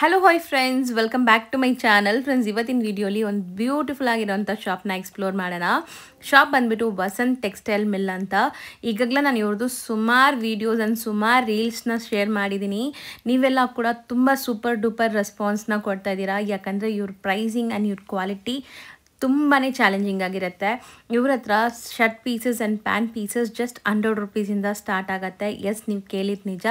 Hello hi friends, welcome back to my channel. Friends, ಇವತ್ತಿನ ವಿಡಿಯೋಲಿ ಒಂದು ಬ್ಯೂಟಿಫುಲ್ ಆಗಿರೋಂಥ ಶಾಪ್ನ ಎಕ್ಸ್ಪ್ಲೋರ್ ಮಾಡೋಣ. ಶಾಪ್ ಬಂದುಬಿಟ್ಟು ವಸಂತ್ ಟೆಕ್ಸ್ಟೈಲ್ ಮಿಲ್ ಅಂತ. ಈಗಾಗಲೇ ನಾನು ಇವ್ರದ್ದು ಸುಮಾರು ವೀಡಿಯೋಸ್ ಆ್ಯಂಡ್ ಸುಮಾರು ರೀಲ್ಸ್ನ ಶೇರ್ ಮಾಡಿದ್ದೀನಿ. ನೀವೆಲ್ಲ ಕೂಡ ತುಂಬ ಸೂಪರ್ ಡೂಪರ್ ರೆಸ್ಪಾನ್ಸ್ನ ಕೊಡ್ತಾ ಇದ್ದೀರಾ. ಯಾಕಂದರೆ ಇವ್ರ ಪ್ರೈಸಿಂಗ್ ಆ್ಯಂಡ್ ಇವ್ರ ಕ್ವಾಲಿಟಿ ತುಂಬಾ ಚಾಲೆಂಜಿಂಗ್ ಆಗಿರುತ್ತೆ. ಇವ್ರ ಹತ್ರ shirt pieces and pant pieces just 100 ರುಪೀಸಿಂದ ಸ್ಟಾರ್ಟ್ ಆಗುತ್ತೆ. ಎಸ್, ನೀವು ಕೇಳಿದ ನಿಜ.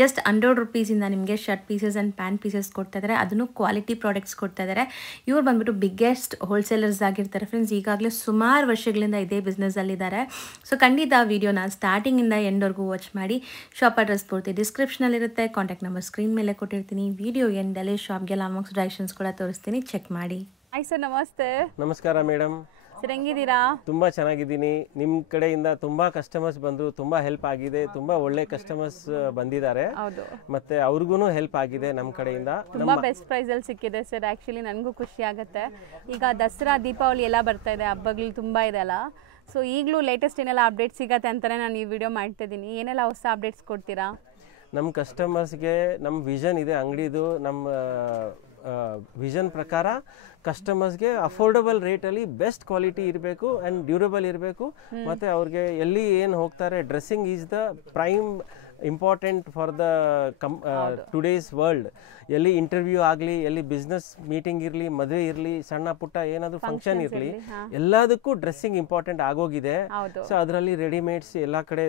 ಜಸ್ಟ್ 100 ರುಪೀಸಿಂದ ನಿಮಗೆ shirt pieces and pant pieces ಕೊಡ್ತಾ ಇದ್ದಾರೆ. ಅದನ್ನು ಕ್ವಾಲಿಟಿ ಪ್ರಾಡಕ್ಟ್ಸ್ ಕೊಡ್ತಾ ಇದ್ದಾರೆ. ಇವ್ರು ಬಂದುಬಿಟ್ಟು ಬಿಗ್ಗೆಸ್ಟ್ ಹೋಲ್ಸೇಲರ್ಸ್ ಆಗಿರ್ತಾರೆ ಫ್ರೆಂಡ್ಸ್. ಈಗಾಗಲೇ ಸುಮಾರು ವರ್ಷಗಳಿಂದ ಇದೇ ಬಿಸ್ನೆಸ್ಸಲ್ಲಿದ್ದಾರೆ. ಸೊ ಖಂಡಿತ ವಿಡಿಯೋನ ಸ್ಟಾರ್ಟಿಂಗಿಂದ ಎಂಡ್ವರೆಗೂ ವಾಚ್ ಮಾಡಿ. ಶಾಪ್ ಅಡ್ರೆಸ್ ಪೂರ್ತಿ ಡಿಸ್ಕ್ರಿಪ್ಷನಲ್ಲಿರುತ್ತೆ. ಕಾಂಟ್ಯಾಕ್ಟ್ ನಂಬರ್ ಸ್ಕ್ರೀನ್ ಮೇಲೆ ಕೊಟ್ಟಿರ್ತೀನಿ. ವಿಡಿಯೋ ಎಂಡಲ್ಲಿ ಶಾಪ್ಗೆ ಲಾಂಗ್ಸ್ ಡೈರೆಕ್ಷನ್ಸ್ ಕೂಡ ತೋರಿಸ್ತೀನಿ, ಚೆಕ್ ಮಾಡಿ. ಹಾಯ್ ಸರ್, ನಮಸ್ತೆ. ನಮಸ್ಕಾರ ಮೇಡಮ್. ಸರ್, ಹೆಂಗಿದ್ದೀರಾ? ತುಂಬ ಚೆನ್ನಾಗಿದ್ದೀನಿ. ನಿಮ್ಮ ಕಡೆಯಿಂದ ತುಂಬ ಕಸ್ಟಮರ್ಸ್ ಬಂದರು, ತುಂಬ ಹೆಲ್ಪ್ ಆಗಿದೆ. ತುಂಬ ಒಳ್ಳೆ ಕಸ್ಟಮರ್ಸ್ ಬಂದಿದ್ದಾರೆ. ಹೌದು, ಮತ್ತೆ ಅವ್ರಿಗೂ ಹೆಲ್ಪ್ ಆಗಿದೆ ನಮ್ಮ ಕಡೆಯಿಂದ. ತುಂಬ ಬೆಸ್ಟ್ ಪ್ರೈಸಲ್ಲಿ ಸಿಕ್ಕಿದೆ ಸರ್. ಆ್ಯಕ್ಚುಲಿ ನನಗೂ ಖುಷಿ ಆಗುತ್ತೆ. ಈಗ ದಸರಾ, ದೀಪಾವಳಿ ಎಲ್ಲ ಬರ್ತಾ ಇದೆ, ಹಬ್ಬಗಳು ತುಂಬ ಇದೆ ಅಲ್ಲ. ಸೊ ಈಗಲೂ ಲೇಟೆಸ್ಟ್ ಏನೆಲ್ಲ ಅಪ್ಡೇಟ್ಸ್ ಸಿಗತ್ತೆ ಅಂತಲೇ ನಾನು ಈ ವಿಡಿಯೋ ಮಾಡ್ತಿದ್ದೀನಿ. ಏನೆಲ್ಲ ಹೊಸ ಅಪ್ಡೇಟ್ಸ್ ಕೊಡ್ತೀರಾ? ನಮ್ಮ ಕಸ್ಟಮರ್ಸ್ಗೆ ನಮ್ಮ ವಿಷನ್ ಇದೆ ಅಂಗಡಿದು. ನಮ್ಮ ವಿಷನ್ ಪ್ರಕಾರ ಕಸ್ಟಮರ್ಸ್ಗೆ ಅಫೋರ್ಡಬಲ್ ರೇಟಲ್ಲಿ ಬೆಸ್ಟ್ ಕ್ವಾಲಿಟಿ ಇರಬೇಕು ಆ್ಯಂಡ್ ಡ್ಯೂರಬಲ್ ಇರಬೇಕು. ಮತ್ತು ಅವ್ರಿಗೆ ಎಲ್ಲಿ ಏನು ಹೋಗ್ತಾರೆ, dressing is the prime important for the today's world. ಎಲ್ಲಿ ಇಂಟರ್ವ್ಯೂ ಆಗಲಿ, ಎಲ್ಲಿ ಬಿಸ್ನೆಸ್ ಮೀಟಿಂಗ್ ಇರಲಿ, ಮದುವೆ ಇರಲಿ, ಸಣ್ಣ ಪುಟ್ಟ ಏನಾದರೂ ಫಂಕ್ಷನ್ ಇರಲಿ, ಎಲ್ಲದಕ್ಕೂ ಡ್ರೆಸ್ಸಿಂಗ್ ಇಂಪಾರ್ಟೆಂಟ್ ಆಗೋಗಿದೆ. ಸೊ ಅದರಲ್ಲಿ ರೆಡಿಮೇಡ್ಸ್ ಎಲ್ಲ ಕಡೆ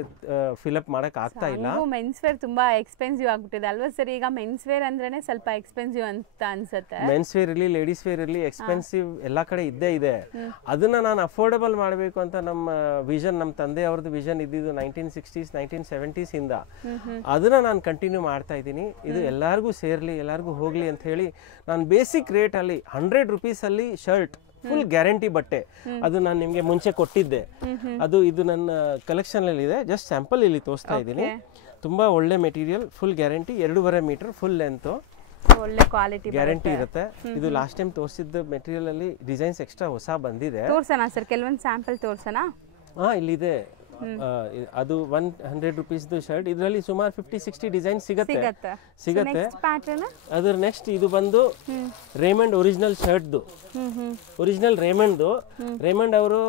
ಫಿಲಪ್ ಮಾಡೋಕೆ ಆಗ್ತಾ ಇಲ್ಲ. ಮೆನ್ಸ್ ವೇರ್ ತುಂಬಾ ಎಕ್ಸ್ಪೆನ್ಸಿವ್ ಆಗ್ಬಿಟ್ಟಿದೆ ಅಲ್ವಾ ಸರ್? ಈಗ ಮೆನ್ಸ್ ವೇರ್ ಅಂದ್ರೇನೆ ಸ್ವಲ್ಪ ಎಕ್ಸ್ಪೆನ್ಸಿವ್ ಅಂತ ಅನ್ಸುತ್ತೆ. ಮೆನ್ಸ್ ವೇರ್ ಇರಲಿ, ಲೇಡೀಸ್ ವೇರ್ ಇರಲಿ, ಎಕ್ಸ್ಪೆನ್ಸಿವ್ ಎಲ್ಲ ಕಡೆ ಇದ್ದೇ ಇದೆ. ಅದನ್ನ ನಾನು ಅಫೋರ್ಡಬಲ್ ಮಾಡಬೇಕು ಅಂತ ನಮ್ಮ ವಿಷನ್, ನಮ್ಮ ತಂದೆ ಅವ್ರದ್ದು ವಿಷನ್ ಇದ್ದಿದ್ದು 1960s 1970s ಇಂದ. ಅದನ್ನ ನಾನು ಕಂಟಿನ್ಯೂ ಮಾಡ್ತಾ ಇದ್ದೀನಿ. ಇದು ಎಲ್ಲರಿಗೂ ಸೇರ್ಲಿ, ಎಲ್ಲರಿಗೂ ಹೋಗ್ಲಿ ಅಂತ ಹೇಳಿ ನಾನು ಬೇಸಿಕ್ ರೇಟ್ ಅಲ್ಲಿ 100 ರುಪೀಸಲ್ಲಿ ಶರ್ಟ್, ಫುಲ್ ಗ್ಯಾರಂಟಿ ಬಟ್ಟೆ, ಅದು ನಾನು ನಿಮಗೆ ಮುಂಚೆ ಕೊಟ್ಟಿದ್ದೆ. ಇದು ನನ್ನ ಕಲೆಕ್ಷನ್ ಅಲ್ಲಿ ಇದೆ. ಜಸ್ಟ್ ಸ್ಯಾಂಪಲ್ ಇಲ್ಲಿ ತೋರಿಸ್ತಾ ಇದ್ದೀನಿ. ತುಂಬಾ ಒಳ್ಳೆ material, full guarantee, 2.5 meter full length, ಒಳ್ಳೆ ಕ್ವಾಲಿಟಿ ಗ್ಯಾರಂಟಿ ಇರುತ್ತೆ. ಇದು ಲಾಸ್ಟ್ ಟೈಮ್ ತೋರಿಸಿದ್ದ ಮೆಟೀರಿಯಲ್ ಅಲ್ಲಿ ಡಿಸೈನ್ಸ್ ಎಕ್ಸ್ಟ್ರಾ ಹೊಸ ಬಂದಿದೆ. ತೋರ್ಸೋಣ ಸರ್, ಕೆಲವೊಂದು ಸ್ಯಾಂಪಲ್ ತೋರ್ಸೋಣ. ಇಲ್ಲಿದೆ. ಅದು 100 ರುಪೀಸ್ದು ಶರ್ಟ್. ಇದರಲ್ಲಿ ಸುಮಾರು 50-60 ಡಿಸೈನ್ ಸಿಗತ್ತೆ. ಅದ್ರ ನೆಕ್ಸ್ಟ್ ಇದು ಬಂದು ರೇಮಂಡ್ ಒರಿಜಿನಲ್ ಶರ್ಟ್ದು. ಒರಿಜಿನಲ್ ರೇಮಂಡ್ ಅವರು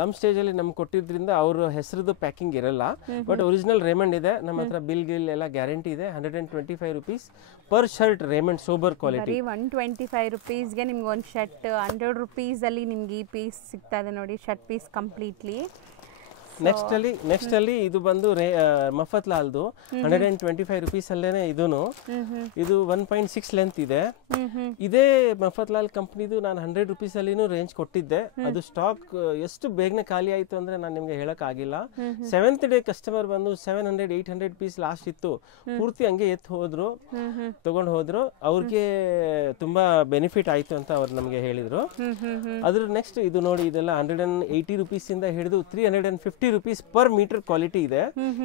ಲಂಪ್ ಸ್ಟೇಜ್ ಅಲ್ಲಿ ನಮ್ಗೆ ಕೊಟ್ಟಿದ್ರಿಂದ ಅವ್ರ ಹೆಸರದ್ದು ಪ್ಯಾಕಿಂಗ್ ಇರಲ್ಲ. ಬಟ್ ಒರಿಜಿನಲ್ ರೇಮಂಡ್ ಇದೆ ನಮ್ಮ ಹತ್ರ. ಬಿಲ್ ಎಲ್ಲ ಗ್ಯಾರಂಟಿ ಇದೆ. 125 rupees per shirt. Raymond sober quality. 125 ರುಪೀಸ್ಗೆ ನಿಮ್ಗೆ ಒಂದು ಶರ್ಟ್ 100 ರುಪೀಸ್ ಅಲ್ಲಿ ನಿಮ್ಗೆ ಈ ಪೀಸ್ ಸಿಗ್ತಾ ಇದೆ ನೋಡಿ, ಶರ್ಟ್ ಪೀಸ್ ಕಂಪ್ಲೀಟ್ಲಿ. ನೆಕ್ಸ್ಟ್ ಅಲ್ಲಿ ಇದು ಬಂದು ಮಫತ್ ಲಾಲ್ದು 125 ರುಪೀಸ್ ಅಲ್ಲೇನೆ. ಇದು 1.6 ಲೆಂತ್ ಇದೆ. ಇದೇ ಮಫತ್ ಲಾಲ್ ಕಂಪ್ನಿದು ನಾನು 100 ರುಪೀಸ್ ಅಲ್ಲಿನೂ ರೇಂಜ್ ಕೊಟ್ಟಿದ್ದೆ. ಅದು ಸ್ಟಾಕ್ ಎಷ್ಟು ಬೇಗನೆ ಖಾಲಿ ಆಯ್ತು ಅಂದ್ರೆ ನಾನು ನಿಮ್ಗೆ ಹೇಳಕ್ ಆಗಿಲ್ಲ. 7th ಡೇ ಕಸ್ಟಮರ್ ಬಂದು 700-800 ಪೀಸ್ ಲಾಸ್ಟ್ ಇತ್ತು, ಪೂರ್ತಿ ಹಂಗೆ ತಗೊಂಡು ಹೋದ್ರು. ಅವ್ರಿಗೆ ತುಂಬಾ ಬೆನಿಫಿಟ್ ಆಯ್ತು ಅಂತ ಅವ್ರು ನಮ್ಗೆ ಹೇಳಿದ್ರು. ಅದ್ರ ನೆಕ್ಸ್ಟ್ ಇದು ನೋಡಿ, ಇದೆಲ್ಲ 180 ರುಪೀಸ್ ಇಂದ ಹಿಡಿದು 350 ರುಪೀಸ್ ಪರ್ ಮೀಟರ್ ಕ್ವಾಲಿಟಿ ಇದೆ.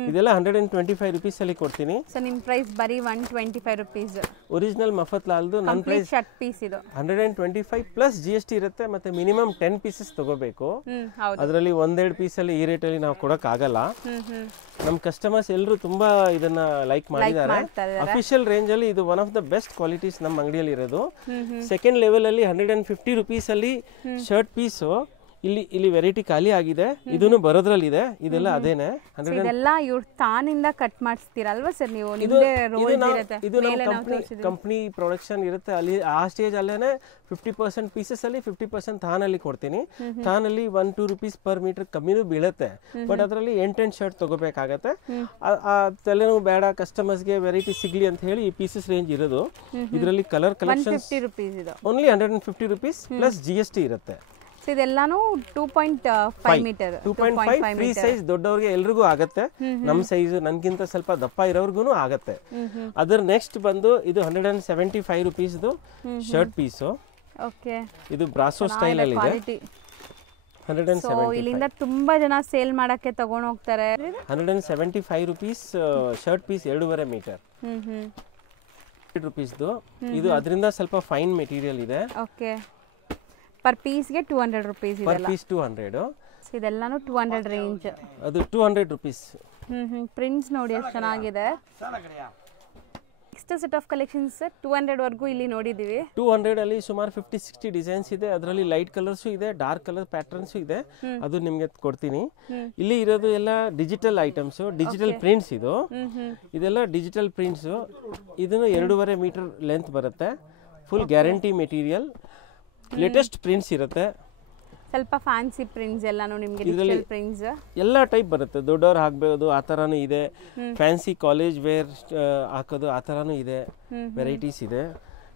ಇದೆಲ್ಲ 125 ರುಪೀಸ್ ಅಲ್ಲಿ ಕೊಡ್ತೀನಿ. ಸೊ ನಿಮ್ ಪ್ರೈಸ್ ಬರೀ 125 ರುಪೀಸ್. ಒರಿಜಿನಲ್ ಮಫತ್ ಲಾಲ್ದು ನನ್ನ ಪ್ರೈಸ್ ಶರ್ಟ್ ಪೀಸ್ ಇದು 125 ಪ್ಲಸ್ GST ಇರುತ್ತೆ. ಮತ್ತೆ ಮಿನಿಮಮ್ 10 ಪೀಸಸ್ ತಗೋಬೇಕು. ಅದರಲ್ಲಿ 1-2 ಪೀಸ್ ಅಲ್ಲಿ ಈ ರೇಟ್ ಅಲ್ಲಿ ನಾವು ಕೊಡಕ್ ಆಗಲ್ಲ. ನಮ್ಮ ಕಸ್ಟಮರ್ಸ್ ಎಲ್ಲರೂ ತುಂಬಾ ಇದನ್ನ ಲೈಕ್ ಮಾಡಿದ್ದಾರೆ. ಅಫಿಷಿಯಲ್ ರೇಂಜ್ ಅಲ್ಲಿ ಇದು one of the best qualities ನಮ್ಮ ಅಂಗಡಿಯಲ್ಲಿ ಇರೋದು. ಸೆಕೆಂಡ್ ಲೆವೆಲ್ ಅಲ್ಲಿ 150 ರುಪೀಸ್ ಅಲ್ಲಿ ಶರ್ಟ್ ಪೀಸು. ಇಲ್ಲಿ ವೆರೈಟಿ ಖಾಲಿ ಆಗಿದೆ. ಇದನ್ನು ಬರೋದ್ರಲ್ಲಿ ಇದೆ. ಇದೆಲ್ಲ ಅದೇನೆ. ಇದೆಲ್ಲ ಇವ್ರು ತಾನಿಂದ ಕಟ್ ಮಾಡಿಸ್ತೀರಲ್ವಾ ಸರ್ ನೀವು? ಇದು ಕಂಪ್ನಿ ಪ್ರೊಡಕ್ಷನ್ ಇರುತ್ತೆ. ಅಲ್ಲಿ ಆ ಸ್ಟೇಜ್ ಅಲ್ಲೇನೆ 50% ಪೀಸಸ್ ಅಲ್ಲಿ 50% ತಾನಲ್ಲಿ ಕೊಡ್ತೀನಿ. ತಾನಲ್ಲಿ 1-2 ರುಪೀಸ್ ಪರ್ ಮೀಟರ್ ಕಮ್ಮಿನೂ ಬೀಳುತ್ತೆ. ಬಟ್ ಅದರಲ್ಲಿ 8 ಶರ್ಟ್ ತಗೋಬೇಕಾಗತ್ತೆ. ತಲೆನೂ ಬೇಡ, ಕಸ್ಟಮರ್ಸ್ಗೆ ವೆರೈಟಿ ಸಿಗ್ಲಿ ಅಂತ ಹೇಳಿ ಈ ಪೀಸಸ್ ರೇಂಜ್ ಇರೋದು. ಇದರಲ್ಲಿ colour collection only 150 rupees plus GST ಇರುತ್ತೆ. ಇದೆಲ್ಲಾನು 2.5 ಮೀಟರ್, 2.5 ಫ್ರೀ ಸೈಜ್. ದೊಡ್ಡವ್ರಿಗೆ ಎಲ್ರಿಗೂ ಆಗತ್ತೆ. ನಮ್ಮ ಸೈಜ್ ನನ್ಗಿಂತ ಸ್ವಲ್ಪ ದಪ್ಪ ಇರೋರ್ಗು ಆಗತ್ತೆ. ಅದರ ನೆಕ್ಸ್ಟ್ ಬಂದು ಇದು 175 ರುಪೀಸ್ದು ಶರ್ಟ್ ಪೀಸು. ಇದು ಬ್ರಾಸೋ ಸ್ಟೈಲ್ ಅಲ್ಲಿ ಇದೆ. 175. ಇಲ್ಲಿಂದ ತುಂಬಾ ಜನ ಸೇಲ್ ಮಾಡಕ್ಕೆ ತಗೊಂಡು ಹೋಗ್ತಾರೆ. 175 ರುಪೀಸ್ ಶರ್ಟ್ ಪೀಸ್, 2.5 ಮೀಟರ್. ರುಪೀಸ್ದು ಇದು. ಅದರಿಂದ ಸ್ವಲ್ಪ ಫೈನ್ ಮೆಟೀರಿಯಲ್ ಇದೆ. ಪರ್ ಪೀಸ್ಗೆ 200 ರುಪೀಸ್. Per piece 200. ಇದೆಲ್ಲಾನು 200 ರೇಂಜ್. ಅದು 200 ರುಪೀಸ್. ಪ್ರಿಂಟ್ಸ್ ನೋಡಿ ಎಷ್ಟು ಚೆನ್ನಾಗಿದೆ. ಎಷ್ಟು ಸೆಟ್ ಆಫ್ ಕಲೆಕ್ಷನ್ಸ್ ಸರ್? 200 ವರೆಗೂ ಇಲ್ಲಿ ನೋಡಿದ್ದೀವಿ. 200 ಅಲ್ಲಿ ಸುಮಾರು 50-60 ಡಿಸೈನ್ಸ್ ಇದೆ. ಅದರಲ್ಲಿ ಲೈಟ್ ಕಲರ್ಸು ಇದೆ, ಡಾರ್ಕ್ ಕಲರ್ ಪ್ಯಾಟರ್ನ್ಸು ಇದೆ. ಅದು ನಿಮಗೆ ಕೊಡ್ತೀನಿ. ಇಲ್ಲಿ ಇರೋದು ಎಲ್ಲ ಡಿಜಿಟಲ್ ಐಟಮ್ಸು, ಡಿಜಿಟಲ್ ಪ್ರಿಂಟ್ಸ್. ಇದೆಲ್ಲ ಡಿಜಿಟಲ್ ಪ್ರಿಂಟ್ಸು. ಇದನ್ನು 2.5 ಮೀಟರ್ ಲೆಂತ್ ಬರುತ್ತೆ. Full guarantee material, latest prints ಇರುತ್ತೆ. ಸ್ವಲ್ಪ ಫ್ಯಾನ್ಸಿ ಪ್ರಿಂಟ್ಸ್ ಎಲ್ಲಾನು ನಿಮಗೆ ಡಿಜಿಟಲ್ ಪ್ರಿಂಟ್ಸ್ ಎಲ್ಲ ಟೈಪ್ ಬರುತ್ತೆ. ದೊಡ್ಡವ್ರು ಹಾಕ್ಬೋದು ಆ ಥರನೂ ಇದೆ. ಫ್ಯಾನ್ಸಿ ಕಾಲೇಜ್ ವೇರ್ ಹಾಕೋದು ಆ ಥರನೂ ಇದೆ. ವೆರೈಟೀಸ್ ಇದೆ.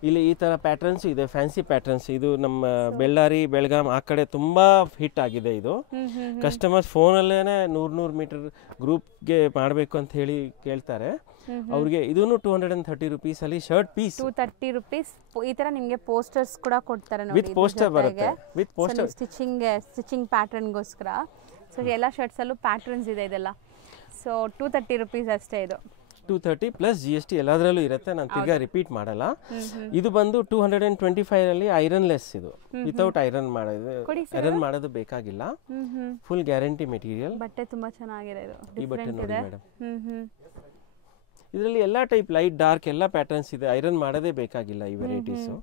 ಇಲ್ಲಿ ಈ ಥರ ಪ್ಯಾಟರ್ನ್ಸು ಇದೆ, ಫ್ಯಾನ್ಸಿ ಪ್ಯಾಟರ್ನ್ಸ್. ಇದು ನಮ್ಮ ಬೆಳ್ಳಾರಿ ಬೆಳಗಾಂ ಆ ಕಡೆ ತುಂಬ ಹಿಟ್ ಆಗಿದೆ. ಇದು ಕಸ್ಟಮರ್ಸ್ ಫೋನಲ್ಲೇ 100 ಮೀಟರ್ ಗ್ರೂಪ್ಗೆ ಮಾಡಬೇಕು ಅಂತ ಹೇಳಿ ಕೇಳ್ತಾರೆ. ಅವ್ರಿಗೆ ಇದೂ 230 rupees ಅಲ್ಲಿ ಶರ್ಟ್ ಪೀಸ್. 230 rupees. ಈ ತರ ನಿಮಗೆ ಪೋಸ್ಟರ್ಸ್ ಕೂಡ ಕೊಡ್ತಾರೆ ನೋಡಿ. ವಿತ್ ಪೋಸ್ಟರ್ ಬರುತ್ತೆ. ವಿತ್ ಪೋಸ್ಟರ್ ಸ್ಟಿಚಿಂಗ್ ಪ್ಯಾಟರ್ನ್ಗೋಸ್ಕರ. ಸೊ ಎಲ್ಲ ಶರ್ಟ್ಸ್ ಅಲ್ಲೂ ಪ್ಯಾಟರ್ನ್ಸ್ ಇದೆ ಇದೆಲ್ಲ. ಸೊ 230 rupees ಅಷ್ಟೇ. ಇದು 230 ಪ್ಲಸ್ GST ಎಲ್ಲದರಲ್ಲೂ ಇರುತ್ತೆ. ನಾನು ತಿರ್ಗಾ ರಿಪೀಟ್ ಮಾಡಲ್ಲ. ಇದು ಬಂದು 225 ಅಲ್ಲಿ ಐರನ್ಲೆಸ್. ಇದು ವಿತೌಟ್ ಐರನ್ ಮಾಡೋದು ಬೇಕಾಗಿಲ್ಲ. Full guarantee material. ಬಟ್ಟೆ ತುಂಬಾ ಚೆನ್ನಾಗಿದೆ. ಇದು ಈ ಬಟ್ಟೆ ನೋಡಿ ಮೇಡಮ್. ಇದರಲ್ಲಿ ಎಲ್ಲ ಟೈಪ್ ಲೈಟ್ ಡಾರ್ಕ್ ಎಲ್ಲ ಪ್ಯಾಟರ್ನ್ಸ್ ಇದೆ. ಐರನ್ ಮಾಡೋದೇ ಬೇಕಾಗಿಲ್ಲ. ಈ ವೆರೈಟೀಸು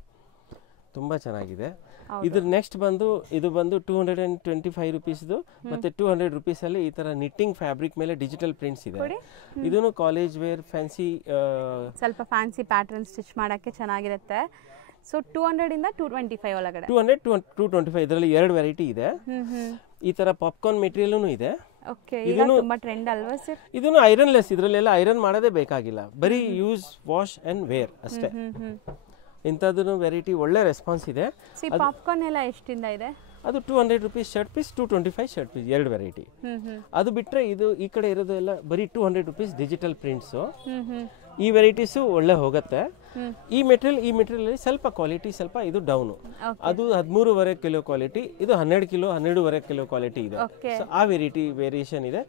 ತುಂಬ ಚೆನ್ನಾಗಿದೆ. ಇದ್ರ ನೆಕ್ಸ್ಟ್ ಬಂದು ಇದು ಬಂದು 225 rupeesದು. ಮತ್ತೆ 200 rupees ಅಲ್ಲಿ ಈ ತರ ನಿಟ್ಟಿಂಗ್ ಫ್ಯಾಬ್ರಿಕ್ ಮೇಲೆ ಡಿಜಿಟಲ್ ಪ್ರಿಂಟ್ಸ್ ಇದೆ. ಇದನ್ನು ಕಾಲೇಜ್ ವೇರ್ ಫ್ಯಾನ್ಸಿ, ಸ್ವಲ್ಪ ಫ್ಯಾನ್ಸಿ ಪ್ಯಾಟರ್ನ್ ಸ್ಟಿಚ್ ಮಾಡಕ್ಕೆ ಚೆನ್ನಾಗಿರುತ್ತೆ. ಸೊ 200 ಇಂದ 225 ಒಳಗಡೆ. 200-225 ಇದರಲ್ಲಿ 2 ವೆರೈಟಿ ಇದೆ. ಈ ತರ ಪಾಪ್ಕಾರ್ನ್ ಮೆಟೀರಿಯಲ್ ಇದೆ. ಓಕೆ, ಈಗ ತುಂಬಾ ಟ್ರೆಂಡ್ ಅಲ್ವಾ ಸರ್? ಇದನ್ನು ಐರನ್ಲೆಸ್. ಇದರಲ್ಲೆಲ್ಲ ಐರನ್ ಮಾಡೋದೇ ಬೇಕಾಗಿಲ್ಲ. ಬರೀ ಯೂಸ್, ವಾಶ್ ಅಂಡ್ ವೇರ್ ಅಷ್ಟೇ. ಇಂಥದ್ದು ವೆರೈಟಿ ಒಳ್ಳೆ ರೆಸ್ಪಾನ್ಸ್ ಇದೆ. ಪಾಪ್ಕಾರ್ನ್ ಎಲ್ಲ ಎಷ್ಟಿಂದ ಇದೆ? ಅದು 200 rupees shirt piece, 225 shirt piece, 2 variety. ಅದು ಬಿಟ್ಟರೆ ಇದು ಈ ಕಡೆ ಇರೋದು ಎಲ್ಲ ಬರೀ 200 rupees ಡಿಜಿಟಲ್ ಪ್ರಿಂಟ್ಸು. ಈ ವೆರೈಟೀಸು ಒಳ್ಳೆ ಹೋಗುತ್ತೆ. ಈ ಮೆಟೀರಿಯಲ್ ಅಲ್ಲಿ ಸ್ವಲ್ಪ ಕ್ವಾಲಿಟಿ ಸ್ವಲ್ಪ ಇದು ಡೌನು. ಅದು 13.5 ಕಿಲೋ ಕ್ವಾಲಿಟಿ, ಇದು 12.5 ಕಿಲೋ ಕ್ವಾಲಿಟಿ ಇದೆ. ಆ ವೇರಿಯೇಷನ್ ಇದೆ.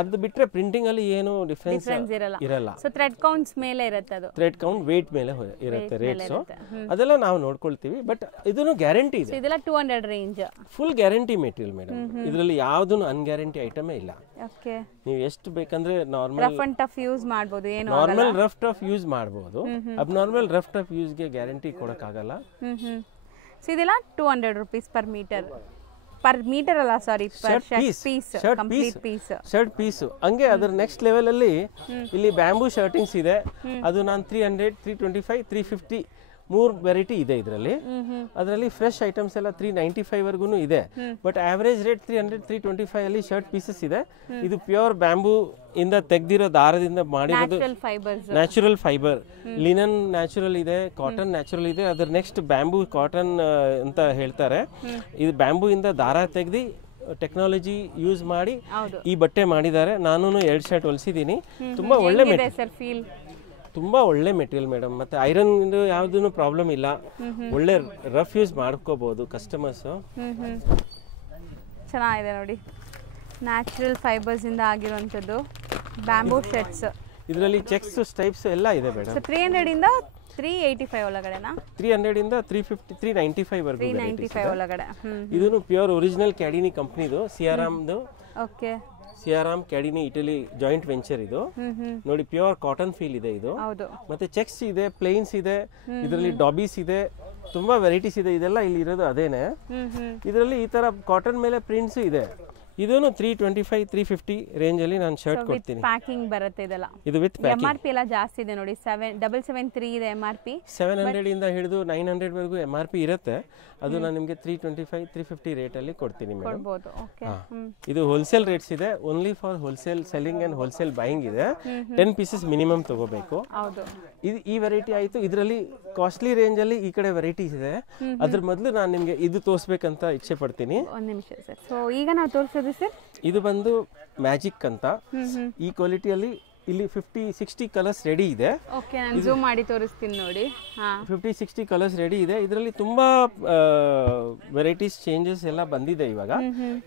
ಅದು ಬಿಟ್ರೆ ಪ್ರಿಂಟಿಂಗ್ ಅಲ್ಲಿ ಏನು ಡಿಫರೆನ್ಸ್ ಇರಲ್ಲ. ಸೊ ಥ್ರೆಡ್ ಕೌಂಟ್ಸ್ ಮೇಲೆ ಇರುತ್ತೆ. ಅದು ಥ್ರೆಡ್ ಕೌಂಟ್ ವೇಟ್ ಮೇಲೆ ಇರುತ್ತೆ ರೇಟ್ಸ್. ಅದೆಲ್ಲ ನಾವು ನೋಡ್ಕೊಳ್ತೀವಿ. ಬಟ್ ಇದನ್ನು ಗ್ಯಾರಂಟಿ ಇದೆ. ಇದೆಲ್ಲ 200 range. Full guarantee material madam. ಇದರಲ್ಲಿ ಯಾವ್ದು ಅನ್ಗ್ಯಾರಂಟಿ ಐಟಮೇ ಇಲ್ಲ. ನೀವು ಎಷ್ಟು ಬೇಕಂದ್ರೆ normal rough and tough use ಮಾಡಬಹುದು. ಏನು ನಾರ್ಮಲ್ ರಫ್ ಟಫ್ ಯೂಸ್ ಮಾಡಬಹುದು. ಅಬ್ನಾರ್ಮಲ್ ರಫ್ ಟಫ್ ಯೂಸ್ ಗೆ ಗ್ಯಾರಂಟಿ ಕೊಡಕ್ಕಾಗಲ್ಲ. ಸೊ ಇದೆಲ್ಲ 200 rupees per meter. Per metre ಅಲ್ಲ, sorry, per shirt piece. Shirt piece ಹಂಗೆ. ಅದರ ನೆಕ್ಸ್ಟ್ ಲೆವೆಲ್ ಅಲ್ಲಿ ಇಲ್ಲಿ ಬ್ಯಾಂಬೂ ಶರ್ಟಿಂಗ್ಸ್ ಇದೆ. ಅದು ನಾನು 300, 325, 350 3 ವೆರೈಟಿ ಇದೆ ಇದರಲ್ಲಿ. ಅದರಲ್ಲಿ ಫ್ರೆಶ್ ಐಟಮ್ಸ್ ಎಲ್ಲ 395 ವರ್ಗು ಇದೆ. ಬಟ್ ಆವರೇಜ್ ರೇಟ್ 300, 325 ಅಲ್ಲಿ ಶರ್ಟ್ ಪೀಸಸ್ ಇದೆ. ಇದು ಪ್ಯೂರ್ ಬ್ಯಾಂಬೂ ಇಂದ ತೆಗ್ದಿರೋ ದಾರದಿಂದ ಮಾಡಿರೋದು. ನ್ಯಾಚುರಲ್ ಫೈಬರ್, ಲಿನನ್ ನ್ಯಾಚುರಲ್ ಇದೆ, ಕಾಟನ್ ನ್ಯಾಚುರಲ್ ಇದೆ. ಅದರ ನೆಕ್ಸ್ಟ್ ಬ್ಯಾಂಬೂ ಕಾಟನ್ ಅಂತ ಹೇಳ್ತಾರೆ. ಇದು ಬ್ಯಾಂಬೂ ಇಂದ ದಾರ ತೆಗ್ದು ಟೆಕ್ನಾಲಜಿ ಯೂಸ್ ಮಾಡಿ ಈ ಬಟ್ಟೆ ಮಾಡಿದ್ದಾರೆ. ನಾನು 2 ಶರ್ಟ್ ಹೊಲಿಸಿದ್ದೀನಿ. ತುಂಬಾ ಒಳ್ಳೆ ತುಂಬಾ ಒಳ್ಳೆ ಮೆಟೀರಿಯಲ್ ಮೇಡಮ್. ಮತ್ತೆ ಐರನ್ ಯಾವ್ದು ಪ್ರಾಬ್ಲಮ್ ಇಲ್ಲ. ಒಳ್ಳೆ ರಫ್ ಯೂಸ್ ಮಾಡ್ಕೋಬಹುದು ಕಸ್ಟಮರ್ಸ್. ಚೆನ್ನಾಗಿದೆ ನೋಡಿ. ನ್ಯಾಚುರಲ್ ಫೈಬರ್ಸ್ ಇಂದ ಆಗಿರುವಂತದ್ದು ಬ್ಯಾಂಬೂ ಶರ್ಟ್ಸ್. ಇದರಲ್ಲಿ ಚೆಕ್ಸ್ ಸ್ಟೈಪ್ಸ್ ಎಲ್ಲ ಇದೆ ಮೇಡಮ್. 300 ಇಂದ 385 ಒಳಗಡೆನಾ? 300 ಇಂದ 350, 395 ವರ್ಗು. 395 ಒಳಗಡೆ. ಇದನ್ನು ಪ್ಯೂರ್ ಒರಿಜಿನಲ್ ಕ್ಯಾಡಿನಿ ಕಂಪನಿದು, ಸಿಯಾರಾಮ್ದು. Okay, Siyaram Cadini Italy joint venture ಇದು. ನೋಡಿ, ಪ್ಯೂರ್ ಕಾಟನ್ ಫೀಲ್ ಇದೆ ಇದು. ಮತ್ತೆ ಚೆಕ್ಸ್ ಇದೆ, ಪ್ಲೇನ್ಸ್ ಇದೆ, ಇದರಲ್ಲಿ ಡಾಬೀಸ್ ಇದೆ, ತುಂಬಾ ವೆರೈಟೀಸ್ ಇದೆ. ಇದೆಲ್ಲ ಇಲ್ಲಿ ಇರೋದು ಅದೇನೆ. ಇದರಲ್ಲಿ ಈ ತರ ಕಾಟನ್ ಮೇಲೆ ಪ್ರಿಂಟ್ಸ್ ಇದೆ. ಇದನ್ನು 325, 350 ರೇಂಜ್ ಅಲ್ಲಿ ನಾನು ಶರ್ಟ್ ಕೊಡ್ತೀನಿ. ಪ್ಯಾಕಿಂಗ್ ಬರುತ್ತೆ ಇದೆಲ್ಲ. ಇದು ವಿತ್ ಪ್ಯಾಕಿಂಗ್. MRP ಎಲ್ಲ ಜಾಸ್ತಿ ಇದೆ ನೋಡಿ. 773 ಇದೆ MRP. 700 ಇಂದ ಹಿಡಿದು 900 ವರೆಗೂ MRP ಇರುತ್ತೆ. ಅದು ನಾನು ನಿಮಗೆ 325, 350 ರೇಟ್ ಅಲ್ಲಿ ಕೊಡ್ತೀನಿ ಮೇಡಮ್. ಇದು ಹೋಲ್ಸೇಲ್ ರೇಟ್ಸ್ ಇದೆ. Only for wholesale selling and wholesale buying ಇದೆ. 10 ಪೀಸಸ್ ಮಿನಿಮಮ್ ತಗೋಬೇಕು. ಇದು ಈ ವೆರೈಟಿ ಆಯ್ತು. ಇದರಲ್ಲಿ ಕಾಸ್ಟ್ಲಿ ರೇಂಜ್ ಅಲ್ಲಿ ಈ ಕಡೆ ವೆರೈಟೀಸ್ ಇದೆ. ಅದ್ರ ಮೊದಲು ನಾನು ನಿಮಗೆ ಇದು ತೋರಿಸ್ಬೇಕಂತ ಇಚ್ಛೆ ಪಡ್ತೀನಿ. ಒಂದು ನಿಮಿಷ ಸರ್. ಸೊ ಈಗ ನಾವು ತೋರಿಸೋದು ಸರ್, ಇದು ಬಂದು ಮ್ಯಾಜಿಕ್ ಅಂತ. ಈ ಕ್ವಾಲಿಟಿಯಲ್ಲಿ ಇಲ್ಲಿ 50-60 ಕಲರ್ಸ್ ರೆಡಿ ಇದೆ. ಓಕೆ, ನಾನು ಜೂಮ್ ಮಾಡಿ ತೋರಿಸ್ತೀನಿ ನೋಡಿ. 50-60 ಕಲರ್ಸ್ ರೆಡಿ ಇದೆ. ಇದರಲ್ಲಿ ತುಂಬಾ ವೆರೈಟೀಸ್ ಚೇಂಜಸ್ ಎಲ್ಲ ಬಂದಿದೆ ಇವಾಗ.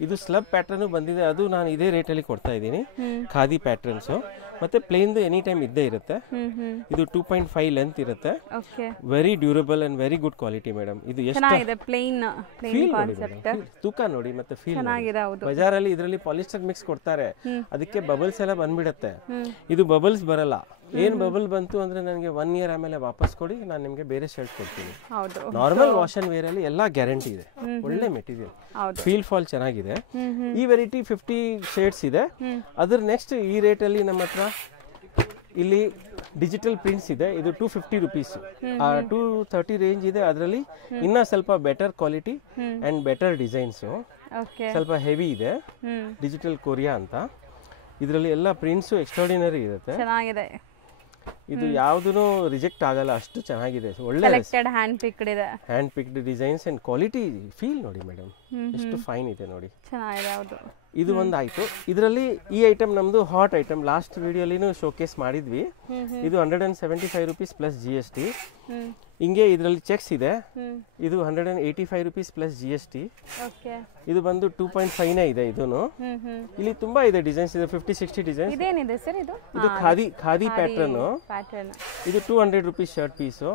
ಇದು ಸ್ಲಬ್ ಪ್ಯಾಟರ್ನ್ ಬಂದಿದೆ. ಅದು ನಾನು ಇದೇ ರೇಟ್ ಅಲ್ಲಿ ಕೊಡ್ತಾ ಇದ್ದೀನಿ. ಖಾದಿ ಪ್ಯಾಟರ್ನ್ಸ್ ಮತ್ತೆ ಪ್ಲೇನ್ ಎನಿ ಟೈಮ್ ಇದ್ದೇ ಇರುತ್ತೆ. ಇದು 2.5 ಲೆಂತ್ ಇರುತ್ತೆ. Very durable and very good quality madam. ಇದು ಎಷ್ಟು ಪ್ಲೇನ್ ಕಾನ್ಸೆಪ್ಟ್, ತೂಕ ನೋಡಿ ಮತ್ತೆ ಫೀಲ್. ಬಜಾರಲ್ಲಿ ಇದರಲ್ಲಿ ಪಾಲಿಸ್ಟರ್ ಮಿಕ್ಸ್ ಕೊಡ್ತಾರೆ, ಅದಕ್ಕೆ ಬಬಲ್ಸ್ ಎಲ್ಲ ಬಂದ್ಬಿಡುತ್ತೆ. ಇದು ಬಬಲ್ಸ್ ಬರಲ್ಲ. ಏನು ಬಬಲ್ ಬಂತು ಅಂದರೆ ನನಗೆ 1 ಇಯರ್ ಆಮೇಲೆ ವಾಪಸ್ ಕೊಡಿ, ನಾನು ನಿಮಗೆ ಬೇರೆ ಶರ್ಟ್ ಕೊಡ್ತೀನಿ. ಹೌದು. ನಾರ್ಮಲ್ ವಾಶ್ ಆ್ಯಂಡ್ ವೇರಲ್ಲಿ ಎಲ್ಲ ಗ್ಯಾರಂಟಿ ಇದೆ. ಒಳ್ಳೆ ಮೆಟೀರಿಯಲ್, ಫೀಲ್ ಫಾಲ್ ಚೆನ್ನಾಗಿದೆ. ಈ ವೆರೈಟಿ 50 ಶೇಡ್ಸ್ ಇದೆ. ಅದ್ರ ನೆಕ್ಸ್ಟ್ ಈ ರೇಟಲ್ಲಿ ನಮ್ಮ ಹತ್ರ ಇಲ್ಲಿ ಡಿಜಿಟಲ್ ಪ್ರಿಂಟ್ಸ್ ಇದೆ. ಇದು 250 ರುಪೀಸ್. 230 ರೇಂಜ್ ಇದೆ. ಅದರಲ್ಲಿ ಇನ್ನೂ ಸ್ವಲ್ಪ better quality and better designs, ಸ್ವಲ್ಪ ಹೆವಿ ಇದೆ. ಡಿಜಿಟಲ್ ಕೊರಿಯಾ ಅಂತ. ಇದರಲ್ಲಿ ಎಲ್ಲ ಪ್ರಿಂಟ್ಸು ಎಕ್ಸ್ಟ್ರಾರ್ಡಿನರಿ ಇರುತ್ತೆ. ಚೆನ್ನಾಗಿದೆ. ಇದು ಯಾವುದೂ ರಿಜೆಕ್ಟ್ ಆಗಲ್ಲ, ಅಷ್ಟು ಚೆನ್ನಾಗಿದೆ. ಒಳ್ಳೆ ಹ್ಯಾಂಡ್ ಪಿಕ್ಡ್ ಇದೆ. Hand picked designs and quality feel ನೋಡಿ ಮೇಡಮ್, ಎಷ್ಟು ಫೈನ್ ಇದೆ ನೋಡಿ. ಚೆನ್ನಾಗಿದೆ. ಹೌದು. ಇದು ಒಂದು ಆಯಿತು. ಇದರಲ್ಲಿ ಈ ಐಟಮ್ ನಮ್ಮದು ಹಾಟ್ ಐಟಮ್, ಲಾಸ್ಟ್ ವಿಡಿಯೋಲಿನೂ ಶೋಕೇಸ್ ಮಾಡಿದ್ವಿ. ಇದು 175 ರುಪೀಸ್ ಪ್ಲಸ್ GST. ಹಿಂಗೆ ಇದರಲ್ಲಿ ಚೆಕ್ಸ್ ಇದೆ. ಇದು 185 ರುಪೀಸ್ ಪ್ಲಸ್ GST. ಇದು ಬಂದು 2.5ನೇ ಇದೆ. ಇದೂನು ಇಲ್ಲಿ ತುಂಬಾ ಇದೆ ಡಿಸೈನ್ಸ್ ಇದೆ, 50-60 ಡಿಸೈನ್ಸ್. ಇದೇನಿದೆ ಸರ್ ಇದು? ಇದು ಖಾದಿ ಪ್ಯಾಟರ್ನ್. ಇದು 200 ರುಪೀಸ್ ಶರ್ಟ್ ಪೀಸು.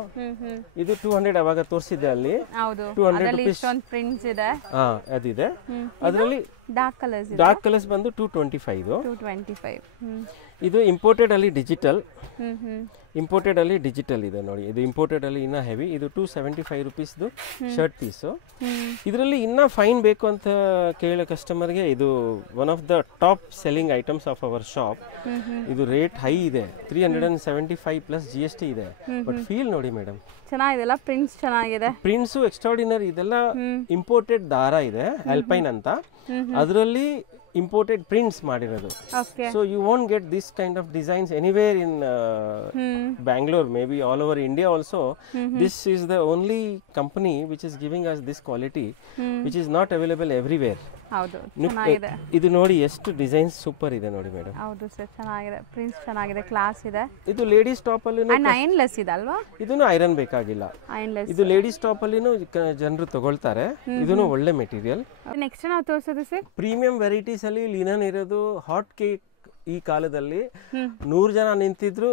ಇದು 200 ಅವಾಗ ತೋರಿಸಿದ್ದೆ ಅಲ್ಲಿ. 200 ರುಪೀಸ್ ಪ್ರಿಂಟ್ಸ್ ಇದೆ. ಅದಿದೆ. ಅದರಲ್ಲಿ ಡಾರ್ಕ್ ಕಲರ್ಸ್ ಬಂದು 225. 225. ಇದು ಇಂಪೋರ್ಟೆಡ್ ಅಲ್ಲಿ ಡಿಜಿಟಲ್. ಇಂಪೋರ್ಟೆಡ್ ಅಲ್ಲಿ ಡಿಜಿಟಲ್ ಇದೆ ನೋಡಿ. ಇದು ಇಂಪೋರ್ಟೆಡ್ ಅಲ್ಲಿ ಇನ್ನ ಹೆವಿ. ಇದು 275 ರುಪೀಸ್ದು ಶರ್ಟ್ ಪೀಸು. ಇದರಲ್ಲಿ ಇನ್ನ ಫೈನ್ ಬೇಕು ಅಂತ ಕೇಳೋ ಕಸ್ಟಮರ್ಗೆ ಇದು one of the top selling items of our shop. ಇದು ರೇಟ್ ಹೈ ಇದೆ, 375 ಪ್ಲಸ್ GST ಇದೆ. ಬಟ್ ಫೀಲ್ ನೋಡಿ ಮೇಡಮ್, ಚೆನ್ನಾಗಿದೆ. ಪ್ರಿಂಟ್ಸ್ ಚೆನ್ನಾಗಿದೆ. Prints extraordinary. ಇದೆಲ್ಲ ಇಂಪೋರ್ಟೆಡ್ ದಾರ ಇದೆ, ಆಲ್ಪೈನ್ ಅಂತ. ಅದರಲ್ಲಿ imported prints ಮಾಡಿರೋದು. So you won't get this kind of designs anywhere in Bangalore, maybe all over India also. This is the only company which is giving us this quality, which is not available everywhere. ಹೌದು, ಚೆನ್ನಾಗಿದೆ. ಇದು ನೋಡಿ ಎಷ್ಟು designs super ಇದೆ ನೋಡಿ madam. ಹೌದು sir, ಚೆನ್ನಾಗಿದೆ. Prints ಚೆನ್ನಾಗಿದೆ, ಕ್ಲಾಸ್ ಇದೆ. ಇದು ಲೇಡೀಸ್ ಟಾಪ್ ಅಲ್ಲಿ ಐರನ್ಲೆಸ್ ಇದೆ ಅಲ್ವಾ? ಇದನ್ನು ಐರನ್ ಬೇಕಾಗಿಲ್ಲ. ಇದು ಲೇಡೀಸ್ ಟಾಪ್ ಅಲ್ಲಿನೂ ಜನರು ತಗೊಳ್ತಾರೆ. ಇದನ್ನು ಒಳ್ಳೆ ಮೆಟೀರಿಯಲ್. ನೆಕ್ಸ್ಟ್ ನಾವು ತೋರಿಸೋದು ಸರ್ ಪ್ರೀಮಿಯಂ ವೆರೈಟೀಸ್ ಅಲ್ಲಿ ಲಿನನ್ ಇರೋದು. ಹಾಟ್ ಕೇಕ್ ಈ ಕಾಲದಲ್ಲಿ 100 ಜನ ನಿಂತಿದ್ರು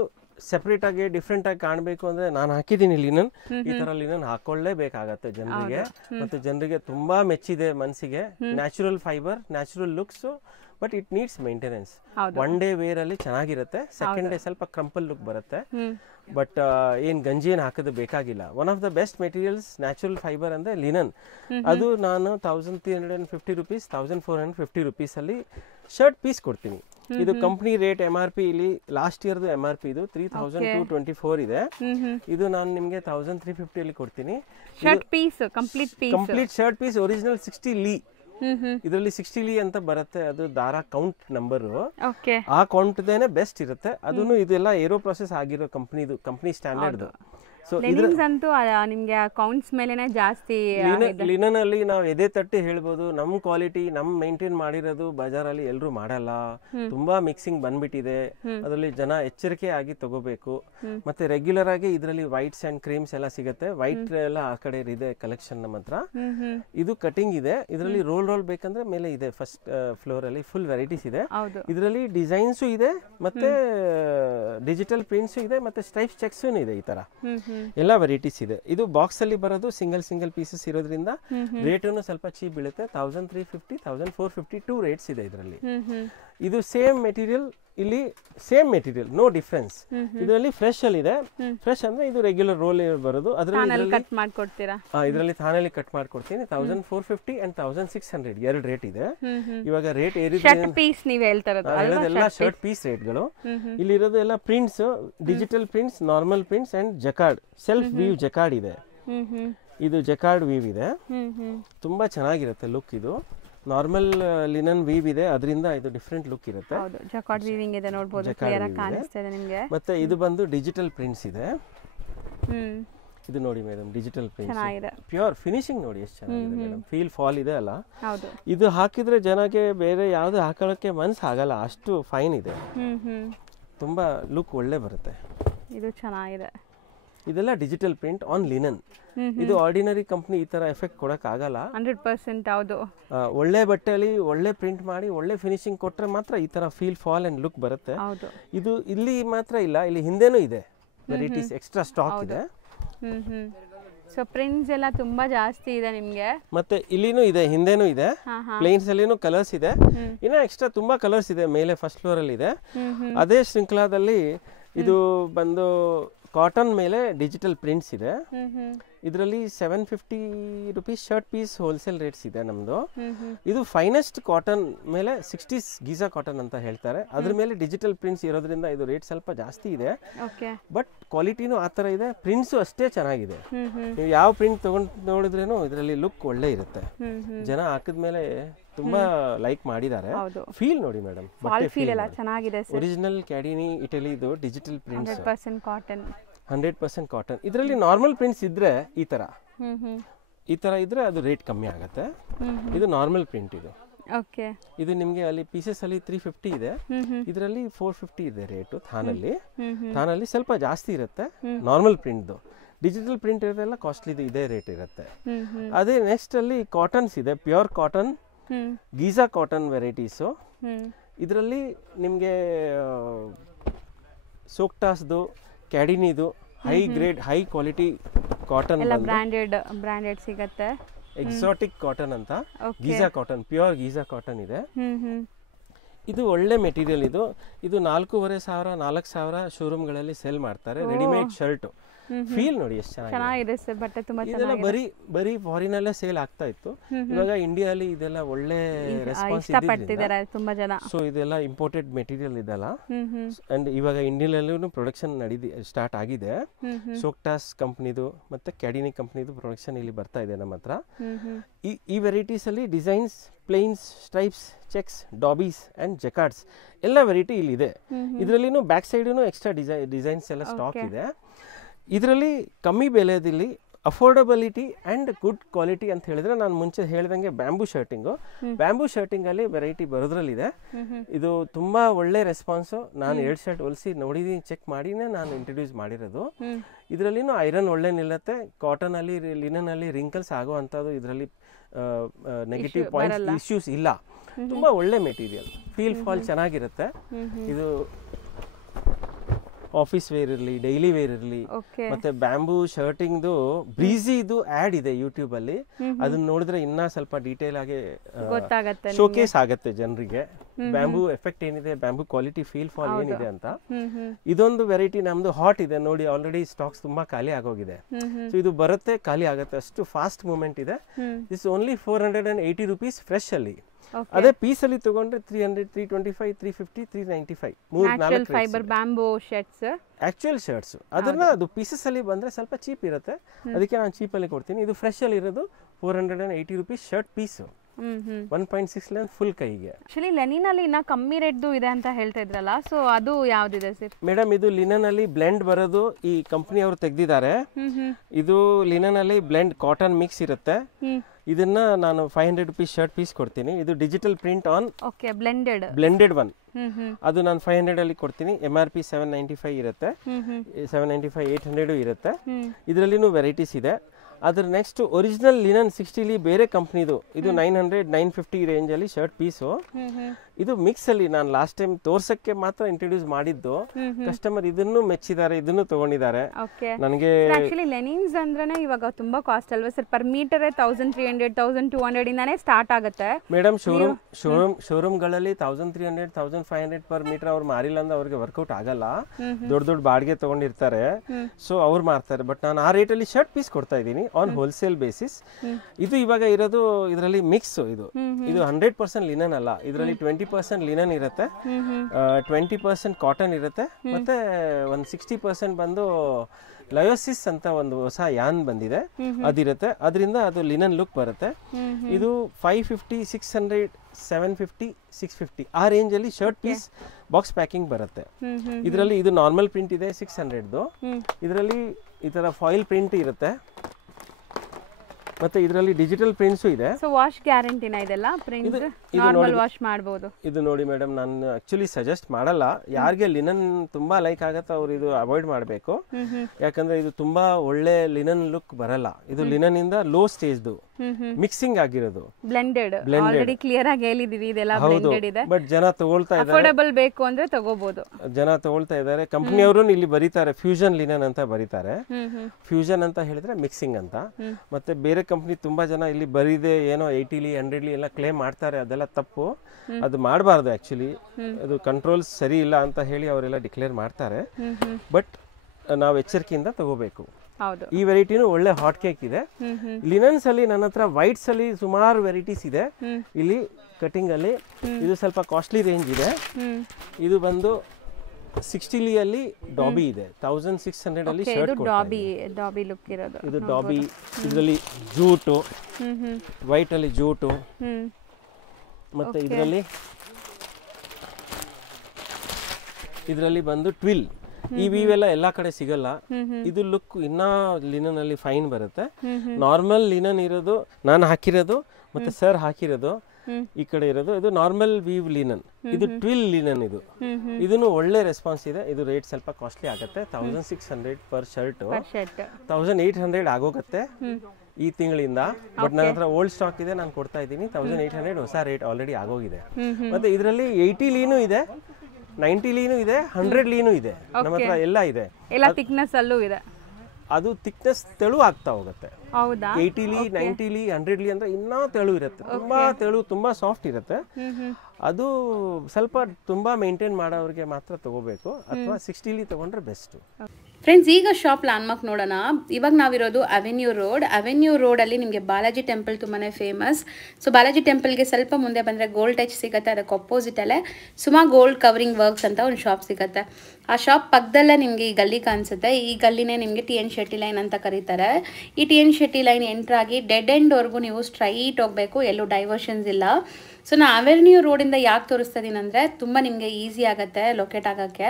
ಸೆಪರೇಟ್ ಆಗಿ ಡಿಫ್ರೆಂಟ್ ಆಗಿ ಕಾಣಬೇಕು ಅಂದ್ರೆ ನಾನು ಹಾಕಿದ್ದೀನಿ ಲಿನನ್. ಈ ತರ ಲಿನನ್ ಹಾಕೊಳ್ಳೇಬೇಕಾಗತ್ತೆ ಜನರಿಗೆ. ಮತ್ತೆ ಜನರಿಗೆ ತುಂಬಾ ಮೆಚ್ಚಿದೆ ಮನಸ್ಸಿಗೆ. Natural fibre, natural looks, but it needs maintenance. One day wear ಅಲ್ಲಿ ಚೆನ್ನಾಗಿರುತ್ತೆ, ಸೆಕೆಂಡ್ ಡೇ ಸ್ವಲ್ಪ ಕ್ರಂಪಲ್ ಲುಕ್ ಬರುತ್ತೆ. ಬಟ್ ಏನ್ ಗಂಜಿ ಏನು ಹಾಕೋದು ಬೇಕಾಗಿಲ್ಲ. One of the best materials natural fibre ಅಂದ್ರೆ ಲಿನನ್. ಅದು ನಾನು 1350 ರುಪೀಸ್ 1450 ರುಪೀಸ್ ಅಲ್ಲಿ ಶರ್ಟ್ ಪೀಸ್ ಕೊಡ್ತೀನಿ. ಇದು ಕಂಪ್ನಿ ರೇಟ್ MRP ಇಲ್ಲಿ ಲಾಸ್ಟ್ ಇಯರ್ದು MRP ಇದು 3224 ಇದೆ. ಇದು ನಾನು ನಿಮಗೆ 1350 ಅಲ್ಲಿ ಕೊಡ್ತೀನಿ. Shirt piece complete shirt piece original 60 ಲೀ. ಇದರಲ್ಲಿ 60 ಲೀ ಅಂತ ಬರುತ್ತೆ. ಅದು ದಾರ ಕೌಂಟ್ ನಂಬರ್. ಆ ಕೌಂಟ್ ದೇನೆ ಬೆಸ್ಟ್ ಇರುತ್ತೆ. ಅದನ್ನು ಇದೆಲ್ಲ ಏರೋ ಪ್ರೊಸೆಸ್ ಆಗಿರೋ ಕಂಪ್ನಿ ಸ್ಟ್ಯಾಂಡರ್ಡ್. ಸೊ ಅಂತೂ ನಿಮ್ಗೆ ಅಕೌಂಟ್ಸ್ ಮೇಲೆನೆ ಜಾಸ್ತಿ. ಲಿನನ್ ಅಲ್ಲಿ ನಾವು ಎದೆ ತಟ್ಟಿ ಹೇಳ್ಬೋದು, ನಮ್ ಕ್ವಾಲಿಟಿ ನಮ್ ಮೇಂಟೈನ್ ಮಾಡಿರೋದು ಬಜಾರಲ್ಲಿ ಎಲ್ಲರೂ ಮಾಡಲ್ಲ. ತುಂಬಾ ಮಿಕ್ಸಿಂಗ್ ಬಂದ್ಬಿಟ್ಟಿದೆ. ಅದರಲ್ಲಿ ಜನ ಎಚ್ಚರಿಕೆ ಆಗಿ ತಗೋಬೇಕು. ಮತ್ತೆ ರೆಗ್ಯುಲರ್ ಆಗಿ ಇದರಲ್ಲಿ ವೈಟ್ಸ್ ಅಂಡ್ ಕ್ರೀಮ್ಸ್ ಎಲ್ಲ ಸಿಗುತ್ತೆ. ವೈಟ್ ಎಲ್ಲ ಆ ಕಡೆ ಇದೆ ಕಲೆಕ್ಷನ್ ನಮ್ಮ ಹತ್ರ. ಇದು ಕಟಿಂಗ್ ಇದೆ. ಇದರಲ್ಲಿ ರೋಲ್ ಬೇಕಂದ್ರೆ ಮೇಲೆ ಇದೆ ಫಸ್ಟ್ ಫ್ಲೋರ್ ಅಲ್ಲಿ ಫುಲ್ ವೆರೈಟೀಸ್ ಇದೆ. ಇದರಲ್ಲಿ ಡಿಸೈನ್ಸು ಇದೆ, ಮತ್ತೆ ಡಿಜಿಟಲ್ ಪ್ರಿಂಟ್ಸ್ ಇದೆ, ಮತ್ತೆ ಸ್ಟ್ರೈಪ್ ಚೆಕ್ಸ್ ಇದೆ. ಈ ತರ ಎಲ್ಲ ವೆರೈಟೀಸ್ ಇದೆ. ಇದು ಬಾಕ್ಸ್ ಅಲ್ಲಿ ಬರೋದು ಸಿಂಗಲ್ ಪೀಸಸ್ ಇರೋದ್ರಿಂದ ರೇಟನ್ನು ಸ್ವಲ್ಪ ಚೀಪ್ ಬೀಳುತ್ತೆ. 1350 1450 2 ರೇಟ್ಸ್ ಇದೆ ಇದರಲ್ಲಿ. ಇದು ಸೇಮ್ ಮೆಟೀರಿಯಲ್, ಇಲ್ಲಿ ಸೇಮ್ ಮೆಟೀರಿಯಲ್, ನೋ ಡಿಫ್ರೆನ್ಸ್. ಇದರಲ್ಲಿ ಫ್ರೆಶ್ ಅಲ್ಲಿ ಇದೆ. ಫ್ರೆಶ್ ಅಂದ್ರೆ ಇದು ರೆಗ್ಯುಲರ್ ರೋಲ್ ಬರೋದು. ಅದರಲ್ಲಿ ಕಟ್ ಮಾಡ್ಕೊಡ್ತೀರಾ? ಇದರಲ್ಲಿ ಥಾನಲ್ಲಿ ಕಟ್ ಮಾಡ್ಕೊಡ್ತೀನಿ. 1450 ಅಂಡ್ 1600 ಎರಡು ರೇಟ್ ಇದೆ. ಇವಾಗ ರೇಟ್ ಏರಿದೆಲ್ಲ ಶರ್ಟ್ ಪೀಸ್ ರೇಟ್ಗಳು. ಇಲ್ಲಿ ಇರೋದು ಎಲ್ಲ prints, digital prints, normal prints and jacquard, self view jacquard ಇದೆ. ಇದು ಜಕಾರ್ಡ್ ವೀವ್ ಇದೆ. ತುಂಬಾ ಚೆನ್ನಾಗಿರುತ್ತೆ ಲುಕ್. ಇದು ನಾರ್ಮಲ್ ಲಿನನ್ ವೀವ್ ಇದೆ, ಅದರಿಂದ ಇದು ಡಿಫರೆಂಟ್ ಲುಕ್ ಇರುತ್ತೆ. ಜಕಾರ್ಡ್ ವೀವಿಂಗ್ ಇದೆ, ನೋಡಬಹುದು, ಕ್ಲಿಯರ್ ಆಗಿ ಕಾಣಿಸ್ತಾ ಇದೆ ನಿಮಗೆ. ಮತ್ತೆ ಇದು ಬಂದು ಡಿಜಿಟಲ್ ಪ್ರಿಂಟ್ಸ್ ಇದೆ. ಇದು ನೋಡಿ madam, digital prints, pure finishing ನೋಡಿ ಎಷ್ಟು ಚೆನ್ನಾಗಿದೆ ಮೇಡಮ್. ಫೀಲ್ ಫಾಲ್ ಇದೆ ಅಲ್ಲ, ಇದು ಹಾಕಿದ್ರೆ ಜನಕ್ಕೆ ಬೇರೆ ಯಾವ್ದು ಹಾಕೊಳ್ಳೋಕೆ ಮನ್ಸು ಆಗಲ್ಲ, ಅಷ್ಟು ಫೈನ್ ಇದೆ. ತುಂಬಾ ಲುಕ್ ಒಳ್ಳೆ ಬರುತ್ತೆ. ಇದು ಚೆನ್ನಾಗಿದೆ. ಇದೆಲ್ಲ ಡಿಜಿಟಲ್ ಪ್ರಿಂಟ್ ಆನ್ ಲಿನನ್. ಇದು ಆರ್ಡಿನರಿ ಕಂಪ್ನಿ ಈ ತರ ಎಫೆಕ್ಟ್ ಕೊಡಕ್ ಆಗಲ್ಲ. 100% ಹೌದು. ಒಳ್ಳೆ ಬಟ್ಟೆಯಲ್ಲಿ ಒಳ್ಳೆ ಪ್ರಿಂಟ್ ಮಾಡಿ ಒಳ್ಳೆ ಫಿನಿಶಿಂಗ್ ಕೊಟ್ರೆ ಮಾತ್ರ ಈ ತರ ಫೀಲ್ ಫಾಲ್ ಅಂಡ್ ಲುಕ್ ಬರುತ್ತೆ. ಇದು ಇಲ್ಲಿ ಮಾತ್ರ ಇಲ್ಲ, ಇಲ್ಲಿ ಹಿಂದೆನೂ ಇದೆ ವೆರೈಟೀಸ್, ಎಕ್ಸ್ಟ್ರಾ ಸ್ಟಾಕ್ ಇದೆ. ಸೊ ಪ್ರಿಂಟ್ಸ್ ಎಲ್ಲ ತುಂಬಾ ಜಾಸ್ತಿ ಇದೆ ನಿಮ್ಗೆ. ಮತ್ತೆ ಇಲ್ಲಿನೂ ಇದೆ, ಹಿಂದೆನೂ ಇದೆ, ಪ್ಲೇನ್ಸ್ ಅಲ್ಲಿನೂ ಕಲರ್ಸ್ ಇದೆ, ಇನ್ನ ಎಕ್ಸ್ಟ್ರಾ ತುಂಬಾ ಕಲರ್ಸ್ ಇದೆ. ಮೇಲೆ ಫಸ್ಟ್ ಫ್ಲೋರ್ ಅಲ್ಲಿ ಇದೆ. ಅದೇ ಶೃಂಖಲಾದಲ್ಲಿ ಇದು ಬಂದು ಕಾಟನ್ ಮೇಲೆ ಡಿಜಿಟಲ್ ಪ್ರಿಂಟ್ಸ್ ಇದೆ. ಇದರಲ್ಲಿ 750 rupees shirt piece wholesale rates ಇದೆ ನಮ್ದು. ಇದು ಫೈನೆಸ್ಟ್ ಕಾಟನ್ ಮೇಲೆ 60s ಗೀಜಾ ಕಾಟನ್ ಅಂತ ಹೇಳ್ತಾರೆ. ಅದ್ರ ಮೇಲೆ ಡಿಜಿಟಲ್ ಪ್ರಿಂಟ್ಸ್ ಇರೋದ್ರಿಂದ ಇದು ರೇಟ್ ಸ್ವಲ್ಪ ಜಾಸ್ತಿ ಇದೆ. ಬಟ್ ಕ್ವಾಲಿಟಿನೂ ಆ ಥರ ಇದೆ, ಪ್ರಿಂಟ್ಸು ಅಷ್ಟೇ ಚೆನ್ನಾಗಿದೆ. ನೀವು ಯಾವ ಪ್ರಿಂಟ್ ತಗೊಂಡು ನೋಡಿದ್ರೇನು ಇದರಲ್ಲಿ ಲುಕ್ ಒಳ್ಳೆ ಇರುತ್ತೆ. ಜನ ಹಾಕಿದ್ಮೇಲೆ ತುಂಬಾ ಲೈಕ್ ಮಾಡಿದ್ದಾರೆ. ಫೀಲ್ ನೋಡಿ ಮೇಡಮ್, ಒರಿಜಿನಲ್ ಕ್ಯಾಡಿನಿ ಇಟಲಿದು ಡಿಜಿಟಲ್ ಪ್ರಿಂಟ್ಸ್ 100% ಕಾಟನ್. ಇದರಲ್ಲಿ ನಾರ್ಮಲ್ ಪ್ರಿಂಟ್ಸ್ ಇದ್ರೆ ಈ ತರ ಇದ್ರೆ ಅದು ರೇಟ್ ಕಮ್ಮಿ ಆಗುತ್ತೆ. ಇದು ನಾರ್ಮಲ್ ಪ್ರಿಂಟ್. ಇದು ನಿಮ್ಗೆ ಅಲ್ಲಿ ಪೀಸಸ್ ಅಲ್ಲಿ 350 ಇದೆ, ಇದರಲ್ಲಿ 450 ಇದೆ ರೇಟು. ಥಾನಲ್ಲಿ ಸ್ವಲ್ಪ ಜಾಸ್ತಿ ಇರುತ್ತೆ ನಾರ್ಮಲ್ ಪ್ರಿಂಟ್ದು. ಡಿಜಿಟಲ್ ಪ್ರಿಂಟ್ ಇರೋದೆಲ್ಲ ಕಾಸ್ಟ್ಲಿ ಇದೇ ರೇಟ್ ಇರುತ್ತೆ. ಅದೇ ನೆಕ್ಸ್ಟ್ ಅಲ್ಲಿ ಕಾಟನ್ಸ್ ಇದೆ, pure cotton Giza cotton varieties. ಇದರಲ್ಲಿ ನಿಮಗೆ ಸೋಕ್ಟಾಸ್ದು, ಕ್ಯಾಡಿನಿದು high grade high quality cotton branded ಸಿಗುತ್ತೆ. ಎಕ್ಸಾಟಿಕ್ ಕಾಟನ್ ಅಂತ Giza cotton, pure Giza cotton ಇದೆ. ಇದು ಒಳ್ಳೆ ಮೆಟೀರಿಯಲ್. ಇದು 4,500 4,000 ಶೋರೂಮ್ಗಳಲ್ಲಿ ಸೇಲ್ ಮಾಡ್ತಾರೆ. ರೆಡಿಮೇಡ್ ಶರ್ಟ್ ಫೀಲ್ ನೋಡಿ ಎಷ್ಟು ಚೆನ್ನಾಗಿದೆ ಸರ್. ಬಟ್ಟೆ ತುಂಬಾ ಚೆನ್ನಾಗಿದೆ. ಬರೀ ಫಾರಿನ್ ಅಲ್ಲೇ ಸೇಲ್ ಆಗ್ತಾ ಇತ್ತು. ಇವಾಗ ಇಂಡಿಯಾಲಿ ಇದೆಲ್ಲ ಒಳ್ಳೆ ರೆಸ್ಪಾನ್ಸ್ ಇಷ್ಟಪಡ್ತಿದ್ದಾರೆ ತುಂಬಾ ಜನ. ಸೊ ಇದೆಲ್ಲ ಇಂಪೋರ್ಟೆಡ್ ಮೆಟೀರಿಯಲ್ ಇದೆಲ್ಲ. ಅಂಡ್ ಇವಾಗ ಇಂಡಿಯಾದಲ್ಲೂ ಪ್ರೊಡಕ್ಷನ್ ಸ್ಟಾರ್ಟ್ ಆಗಿದೆ. ಸೋಕ್ಟಾಸ್ ಕಂಪ್ನಿದು ಮತ್ತೆ ಕ್ಯಾಡಿನಿ ಕಂಪ್ನಿದು ಪ್ರೊಡಕ್ಷನ್ ಇಲ್ಲಿ ಬರ್ತಾ ಇದೆ ನಮ್ಮ ಹತ್ರ. ಈ ವೆರೈಟೀಸ್ ಅಲ್ಲಿ designs, plains, stripes, checks, dobbies and jacquards ಎಲ್ಲ ವೆರೈಟಿ ಇಲ್ಲಿ ಇದೆ. ಇದರಲ್ಲಿನೂ ಬ್ಯಾಕ್ ಸೈಡೂ ಎಕ್ಸ್ಟ್ರಾ ಡಿಸೈನ್ಸ್ ಎಲ್ಲ ಸ್ಟಾಕ್ ಇದೆ. ಇದರಲ್ಲಿ ಕಮ್ಮಿ ಬೆಲೆಯಲ್ಲಿ ಅಫೋರ್ಡಬಿಲಿಟಿ ಆ್ಯಂಡ್ ಗುಡ್ ಕ್ವಾಲಿಟಿ ಅಂತ ಹೇಳಿದ್ರೆ, ನಾನು ಮುಂಚೆ ಹೇಳ್ದಂಗೆ ಬ್ಯಾಂಬೂ ಶರ್ಟಿಂಗಲ್ಲಿ ವೆರೈಟಿ ಬರೋದ್ರಲ್ಲಿದೆ. ಇದು ತುಂಬ ಒಳ್ಳೆ ರೆಸ್ಪಾನ್ಸು. ನಾನು 2 ಶರ್ಟ್ ಹೊಲಿಸಿ ನೋಡಿದ್ದೀನಿ, ಚೆಕ್ ಮಾಡಿನೇ ನಾನು ಇಂಟ್ರೊಡ್ಯೂಸ್ ಮಾಡಿರೋದು. ಇದರಲ್ಲಿನೂ ಐರನ್ ಒಳ್ಳೆ ನಿಲ್ಲುತ್ತೆ. ಕಾಟನಲ್ಲಿ, ಲಿನನಲ್ಲಿ ರಿಂಕಲ್ಸ್ ಆಗೋ ಅಂಥದ್ದು ಇದರಲ್ಲಿ ನೆಗೆಟಿವ್ ಪಾಯಿಂಟ್ಸ್ ಇಶ್ಯೂಸ್ ಇಲ್ಲ. ತುಂಬ ಒಳ್ಳೆ ಮೆಟೀರಿಯಲ್, ಫೀಲ್ ಫಾಲ್ ಚೆನ್ನಾಗಿರುತ್ತೆ. ಇದು ಆಫೀಸ್ ವೇರ್ ಇರಲಿ, ಡೈಲಿ ವೇರ್ ಇರಲಿ. ಮತ್ತೆ ಬ್ಯಾಂಬೂ ಶರ್ಟಿಂಗ್ದು ಬ್ರೀಸಿ ಇದು ಆಡ್ ಇದೆ ಯೂಟ್ಯೂಬ್ ಅಲ್ಲಿ. ಅದನ್ನ ನೋಡಿದ್ರೆ ಇನ್ನ ಸ್ವಲ್ಪ ಡೀಟೇಲ್ ಆಗಿ ಶೋಕೇಸ್ ಆಗುತ್ತೆ ಜನರಿಗೆ. ಬ್ಯಾಂಬೂ ಎಫೆಕ್ಟ್ ಏನಿದೆ, ಬ್ಯಾಂಬೂ ಕ್ವಾಲಿಟಿ, ಫೀಲ್ ಫಾಲ್ ಏನಿದೆ ಅಂತ. ಇದೊಂದು ವೆರೈಟಿ ನಮ್ದು ಹಾಟ್ ಇದೆ ನೋಡಿ, ಆಲ್ರೆಡಿ ಸ್ಟಾಕ್ಸ್ ತುಂಬಾ ಖಾಲಿ ಆಗೋಗಿದೆ. ಸೊ ಇದು ಬರುತ್ತೆ, ಖಾಲಿ ಆಗುತ್ತೆ, ಅಷ್ಟು ಫಾಸ್ಟ್ ಮೂವ್ಮೆಂಟ್ ಇದೆ. ದಿಸ್ ಓನ್ಲಿ 480 ರುಪೀಸ್ ಫ್ರೆಶ್ ಅಲ್ಲಿ. ಅದೇ ಪೀಸ್ ಅಲ್ಲಿ ತಗೊಂಡ್ರೆ 300, 325, 350, 395 natural fibre bamboo shirts, actual shirts. ಅದನ್ನ ಅದು ಪೀಸಸ್ ಅಲ್ಲಿ ಬಂದ್ರೆ ಸ್ವಲ್ಪ ಚೀಪ್ ಇರುತ್ತೆ, ಅದಕ್ಕೆ ನಾನು ಚೀಪ್ ಅಲ್ಲಿ ಕೊಡ್ತೀನಿ. ಇದು ಫ್ರೆಶ್ ಅಲ್ಲಿ ಇರೋದು 480 rupees shirt piece, 1.6 length full ಕೈಗೆ. ಆಕ್ಚುಲಿ ಲೆನಿನ್ ಅಲ್ಲಿ ಇನ್ನ ಕಮ್ಮಿ ರೇಟ್ದು ಇದೆ ಅಂತ ಹೇಳ್ತಾ ಇದ್ರಲ್ಲ, ಸೊ ಅದು ಯಾವ್ದಿದೆ ಸರ್? ಮೇಡಮ್ ಇದು ಲಿನನ್ ಅಲ್ಲಿ ಬ್ಲೆಂಡ್ ಬರೋದು ಈ ಕಂಪನಿ ಅವರು ತೆಗ್ದಿದ್ದಾರೆ. ಇದು ಲಿನನ್ ಅಲ್ಲಿ ಬ್ಲೆಂಡ್ ಕಾಟನ್ ಮಿಕ್ಸ್ ಇರುತ್ತೆ. ಇದನ್ನ ನಾನು 500 ರುಪೀಸ್ ಶರ್ಟ್ ಪೀಸ್ ಕೊಡ್ತೀನಿ. ಇದು digital print on blended one. ಅದು ನಾನು 500 ಅಲ್ಲಿ ಕೊಡ್ತೀನಿ. MRP 795 ಇರುತ್ತೆ, 795, 800 ಇರುತ್ತೆ. ಇದರಲ್ಲಿನೂ ವೆರೈಟೀಸ್ ಇದೆ. ಅದ್ರ ನೆಕ್ಸ್ಟ್ ಒರಿಜಿನಲ್ ಲಿನನ್ 60 ಬೇರೆ ಕಂಪ್ನಿದು, ಇದು 900, 950 ರೇಂಜ್ ಅಲ್ಲಿ ಶರ್ಟ್ ಪೀಸು. ಇದು ಮಿಕ್ಸ್ ಅಲ್ಲಿ ನಾನು ಲಾಸ್ಟ್ ಟೈಮ್ ತೋರ್ಸಕ್ಕೆ ಮಾತ್ರ ಇಂಟ್ರೊಡ್ಯೂಸ್ ಮಾಡಿದ್ದು. ಕಸ್ಟಮರ್ ಇದನ್ನು ಮೆಚ್ಚಿದ್ದಾರೆ, ಇದನ್ನು ತಗೊಂಡಿದ್ದಾರೆ. ನನಗೆ ಆಕ್ಚುಲಿ ಲೆನಿನ್ಸ್ ಅಂದ್ರೆ ಇವಾಗ ತುಂಬಾ ಕಾಸ್ಟ್ ಅಲ್ವಾ ಸರ್? ಪರ್ ಮೀಟರ್ 1300, 1200 ಇಂದಾನೇ ಸ್ಟಾರ್ಟ್ ಆಗುತ್ತೆ ಮೇಡಮ್. ಶೋರೂಮ್ ಗಳಲ್ಲಿ 1300, 1500 ಪರ್ ಮೀಟರ್ ಅವ್ರು ಮಾರಿಲ್ಲ ಅಂದ್ರೆ ಅವ್ರಿಗೆ ವರ್ಕೌಟ್ ಆಗಲ್ಲ. ದೊಡ್ಡ ಬಾಡಿಗೆ ತಗೊಂಡಿರ್ತಾರೆ, ಸೊ ಅವ್ರು ಮಾರ್ತಾರೆ. ಬಟ್ ನಾನು ಆ ರೇಟ್ ಅಲ್ಲಿ ಶರ್ಟ್ ಪೀಸ್ ಕೊಡ್ತಾ ಇದ್ದೀನಿ ಆನ್ ಹೋಲ್ಸೇಲ್ ಬೇಸಿಸ್. ಇದು ಇವಾಗ ಇರೋದು ಇದರಲ್ಲಿ ಮಿಕ್ಸ್. ಇದು 100% ಲಿನನ್ ಅಲ್ಲ, ಇದರಲ್ಲಿ 20% ಲಿನನ್ ಇರುತ್ತೆ, 20% ಕಾಟನ್ ಇರುತ್ತೆ, ಮತ್ತೆ ಒಂದು 60% ಬಂದು ಲಯೋಸಿಸ್ ಅಂತ ಒಂದು ಹೊಸ ಯಾನ್ ಬಂದಿದೆ, ಅದಿರುತ್ತೆ. ಅದರಿಂದ ಅದು ಲಿನನ್ ಲುಕ್ ಬರುತ್ತೆ. ಇದು 550, 600, 750, 650 ಆ ರೇಂಜ್ ಅಲ್ಲಿ ಶರ್ಟ್ ಪೀಸ್ ಬಾಕ್ಸ್ ಪ್ಯಾಕಿಂಗ್ ಬರುತ್ತೆ. ಇದರಲ್ಲಿ ಇದು ನಾರ್ಮಲ್ ಪ್ರಿಂಟ್ ಇದೆ 600ದು. ಇದರಲ್ಲಿ ಈ ತರ ಫಾಯಿಲ್ ಪ್ರಿಂಟ್ ಇರುತ್ತೆ, ಮತ್ತೆ ಇದರಲ್ಲಿ ಡಿಜಿಟಲ್ ಪ್ರಿಂಟ್ಸ್ ಇದೆ. ಸೊ ವಾಶ್ ಗ್ಯಾರಂಟಿನಾ ಇದೆಲ್ಲ? ಪ್ರಿಂಟ್ಸ್ ನಾರ್ಮಲ್ ವಾಶ್ ಮಾಡಬಹುದು. ಇದು ನೋಡಿ ಮೇಡಮ್, ನಾನು ಆಕ್ಚುಲಿ ಸಜೆಸ್ಟ್ ಮಾಡಲ್ಲ. ಯಾರಿಗೆ ಲಿನನ್ ತುಂಬಾ ಲೈಕ್ ಆಗುತ್ತೆ ಅವ್ರು ಇದು ಅವಾಯ್ಡ್ ಮಾಡಬೇಕು. ಯಾಕಂದ್ರೆ ಇದು ತುಂಬಾ ಒಳ್ಳೆ ಲಿನನ್ ಲುಕ್ ಬರಲ್ಲ. ಇದು ಲಿನನ್ ಇಂದ ಲೋ ಸ್ಟೇಜ್ದು ಮಿಕ್ಸಿಂಗ್ ಆಗಿರೋದು, ಬ್ಲೆಂಡೆಡ್. ಆಲ್ರೆಡಿ ಕ್ಲಿಯರ್ ಆಗಿ ಹೇಳಿದೀವಿ ಇದೆಲ್ಲ ಬ್ಲೆಂಡೆಡ್ ಇದೆ. ಬಟ್ ಜನ ತಗೊಳ್ತಾ ಇದ್ದಾರೆ, ಅಫೋರ್ಡಬಲ್ ಬೇಕು ಅಂದ್ರೆ ತಗೋಬಹುದು. ಜನ ತಗೊಳ್ತಾ ಇದ್ದಾರೆ. ಕಂಪನಿಯವರು ಇಲ್ಲಿ ಬರೀತಾರೆ ಫ್ಯೂಷನ್ ಲಿನನ್ ಅಂತ ಬರೀತಾರೆ. ಫ್ಯೂಷನ್ ಅಂತ ಹೇಳಿದ್ರೆ ಮಿಕ್ಸಿಂಗ್ ಅಂತ. ಮತ್ತೆ ಬೇರೆ ಕಂಪನಿ ತುಂಬಾ ಜನ ಇಲ್ಲಿ ಬರೀದೆ ಏನೋ 80ಲಿ 100ಲಿ ಎಲ್ಲ ಕ್ಲೇಮ್ ಮಾಡ್ತಾರೆ. ಅದೆಲ್ಲ ತಪ್ಪು, ಅದು ಮಾಡಬಾರ್ದು. ಆಕ್ಚುಲಿ ಅದು ಕಂಟ್ರೋಲ್ಸ್ ಸರಿ ಇಲ್ಲ ಅಂತ ಹೇಳಿ ಅವರೆಲ್ಲ ಡಿಕ್ಲೇರ್ ಮಾಡ್ತಾರೆ. ಬಟ್ ನಾವು ಎಚ್ಚರಿಕೆಯಿಂದ ತಗೋಬೇಕು. ಈ ವೆರೈಟಿನೂ ಒಳ್ಳೆ ಹಾಟ್ ಕೇಕ್ ಇದೆ. ಲಿನನ್ಸ್ ಅಲ್ಲಿ ನನ್ನ ಹತ್ರ ವೈಟ್ಸ್ ಅಲ್ಲಿ ಸುಮಾರು ವೆರೈಟೀಸ್ ಇದೆ. ಇಲ್ಲಿ ಕಟಿಂಗ್ ಅಲ್ಲಿ ಇದು ಸ್ವಲ್ಪ ಕಾಸ್ಟ್ಲಿ ರೇಂಜ್ ಇದೆ. ಇದು ಬಂದು 60ಲಿ ಅಲ್ಲಿ ಡಾಬಿ ಇದೆ, 1600 ಅಲ್ಲಿ ಶರ್ಟ್. ಡಾಬಿ ಲುಕ್ ಇರೋದು ಇದು ಡಾಬಿ. ಇದರಲ್ಲಿ ಜೂಟು, ವೈಟ್ ಅಲ್ಲಿ ಜೂಟು, ಮತ್ತೆ ಇದರಲ್ಲಿ ಬಂದು ಟ್ವಿಲ್. ಈ ವೀವೆಲ್ಲ ಎಲ್ಲಾ ಕಡೆ ಸಿಗಲ್ಲ. ಇದು ಲುಕ್ ಇನ್ನ ಲಿನನ್ ಅಲ್ಲಿ ಫೈನ್ ಬರುತ್ತೆ. ನಾರ್ಮಲ್ ಲಿನನ್ ಇರೋದು ನಾನು ಹಾಕಿರೋದು, ಮತ್ತೆ ಸರ್ ಹಾಕಿರೋದು ಈ ಕಡೆ ಇರೋದು. ಇದು ನಾರ್ಮಲ್ ವೀವ್ ಲಿನನ್, ಇದು ಟ್ವಿಲ್ ಲಿನನ್. ಇದನ್ನು ಒಳ್ಳೆ ರೆಸ್ಪಾನ್ಸ್ ಇದೆ. ಇದು ರೇಟ್ ಸ್ವಲ್ಪ ಕಾಸ್ಟ್ಲಿ ಆಗುತ್ತೆ, 1600 ಪರ್ ಶರ್ಟ್, 1800 ಆಗೋಗುತ್ತೆ ಈ ತಿಂಗಳಿಂದ. ಬಟ್ ನನ್ನ ಹತ್ರ ಓಲ್ಡ್ ಸ್ಟಾಕ್ ಇದೆ, ನಾನು ಕೊಡ್ತಾ ಇದ್ದೀನಿ 1800. ಹೊಸ ರೇಟ್ ಆಲ್ರೆಡಿ ಆಗೋಗಿದೆ. ಮತ್ತೆ ಇದರಲ್ಲಿ 80 ಲೀನು ಇದೆ, 90 ಲೀನು ಇದೆ, 100 ಲೀನು ಇದೆ. ನಮ್ಮ ಹತ್ರ ಎಲ್ಲ ಇದೆ. ಎಲ್ಲ ಥಿಕ್ನೆಸ್ ಅಲ್ಲೂ ಇದೆ. ಅದು ಥಿಕ್ನೆಸ್ ತೆಳು ಆಗ್ತಾ ಹೋಗುತ್ತೆ. 80ಲಿ 90ಲಿ 100ಲಿ ಅಂದ್ರೆ ಇನ್ನೂ ತೆಳು ಇರುತ್ತೆ, ತುಂಬಾ ತೆಳು, ತುಂಬಾ ಸಾಫ್ಟ್ ಇರುತ್ತೆ. ಅದು ಸ್ವಲ್ಪ ತುಂಬಾ ಮೇಂಟೈನ್ ಮಾಡೋರಿಗೆ ಮಾತ್ರ ತಗೋಬೇಕು, ಅಥವಾ 60ಲಿ ತಗೊಂಡ್ರೆ ಬೆಸ್ಟ್. ಫ್ರೆಂಡ್ಸ್, ಈಗ ಶಾಪ್ ಲ್ಯಾಂಡ್ಮಾರ್ಕ್ ನೋಡೋಣ. ಇವಾಗ ನಾವಿರೋದು ಅವೆನ್ಯೂ ರೋಡಲ್ಲಿ ನಿಮಗೆ ಬಾಲಾಜಿ ಟೆಂಪಲ್ ತುಂಬಾ ಫೇಮಸ್. ಸೊ ಬಾಲಾಜಿ ಟೆಂಪಲ್ಗೆ ಸ್ವಲ್ಪ ಮುಂದೆ ಬಂದರೆ ಗೋಲ್ಡ್ ಟಚ್ ಸಿಗುತ್ತೆ. ಅದಕ್ಕೆ ಅಪೋಸಿಟಲ್ಲೇ ಸುಮಾ ಗೋಲ್ಡ್ ಕವರಿಂಗ್ ವರ್ಕ್ಸ್ ಅಂತ ಒಂದು ಶಾಪ್ ಸಿಗುತ್ತೆ. ಆ ಶಾಪ್ ಪಕ್ಕದಲ್ಲೇ ನಿಮಗೆ ಈ ಗಲ್ಲಿ ಕಾಣಿಸುತ್ತೆ. ಈ ಗಲ್ಲಿನೇ ನಿಮಗೆ TN ಶೆಟ್ಟಿ ಲೈನ್ ಅಂತ ಕರೀತಾರೆ. ಈ TN ಶೆಟ್ಟಿ ಲೈನ್ ಎಂಟ್ರಾಗಿ ಡೆಡ್ ಎಂಡ್ವರೆಗೂ ನೀವು ಸ್ಟ್ರೈಟ್ ಹೋಗಬೇಕು, ಎಲ್ಲೂ ಡೈವರ್ಷನ್ಸ್ ಇಲ್ಲ. ಸೊ ನಾನು ಅವೆನ್ಯೂ ರೋಡಿಂದ ಯಾಕೆ ತೋರಿಸ್ತಾ ಇದ್ದೀನಿ ಅಂದರೆ ತುಂಬ ನಿಮಗೆ ಈಸಿ ಆಗುತ್ತೆ ಲೊಕೇಟ್ ಆಗೋಕ್ಕೆ.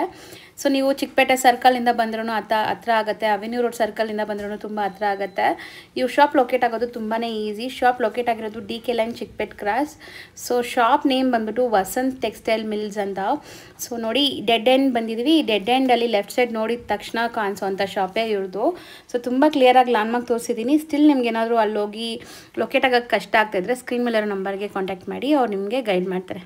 ಸೊ ನೀವು ಚಿಕ್ಕಪೇಟೆ ಸರ್ಕಲಿಂದ ಬಂದ್ರೂ ಹತ್ರ ಆಗುತ್ತೆ, ಅವೆನ್ಯೂ ರೋಡ್ ಸರ್ಕಲಿಂದ ಬಂದ್ರೂ ತುಂಬ ಹತ್ರ ಆಗುತ್ತೆ. ಇವು ಶಾಪ್ ಲೊಕೇಟ್ ಆಗೋದು ತುಂಬಾ ಈಸಿ. ಶಾಪ್ ಲೊಕೇಟ್ ಆಗಿರೋದು DK line Chickpet cross. So shop name ಬಂದ್ಬಿಟ್ಟು ವಸಂತ್ ಟೆಕ್ಸ್ಟೈಲ್ ಮಿಲ್ಸ್ ಅಂತ. ಸೊ ನೋಡಿ, ಡೆಡ್ ಎಂಡ್ ಬಂದಿದ್ದೀವಿ. ಡೆಡ್ ಎಂಡಲ್ಲಿ ಲೆಫ್ಟ್ ಸೈಡ್ ನೋಡಿದ ತಕ್ಷಣ ಕಾಣಿಸೋವಂಥ ಶಾಪೇ ಇವ್ರದ್ದು. ಸೊ ತುಂಬ ಕ್ಲಿಯರಾಗಿ ಲ್ಯಾಂಡ್ಮಾರ್ಕ್ ತೋರಿಸಿದ್ದೀನಿ. ಸ್ಟಿಲ್ ನಿಮ್ಗೆ ಏನಾದರೂ ಅಲ್ಲೋಗಿ ಲೊಕೇಟ್ ಆಗೋಕ್ಕೆ ಕಷ್ಟ ಆಗ್ತಾಯಿದ್ರೆ ಸ್ಕ್ರೀನ್ ಮೇಲೆ ಇರೋ ನಂಬರ್ಗೆ ಕಾಂಟ್ಯಾಕ್ಟ್ ಮಾಡಿ, ಅವ್ರು ನಿಮಗೆ ಗೈಡ್ ಮಾಡ್ತಾರೆ.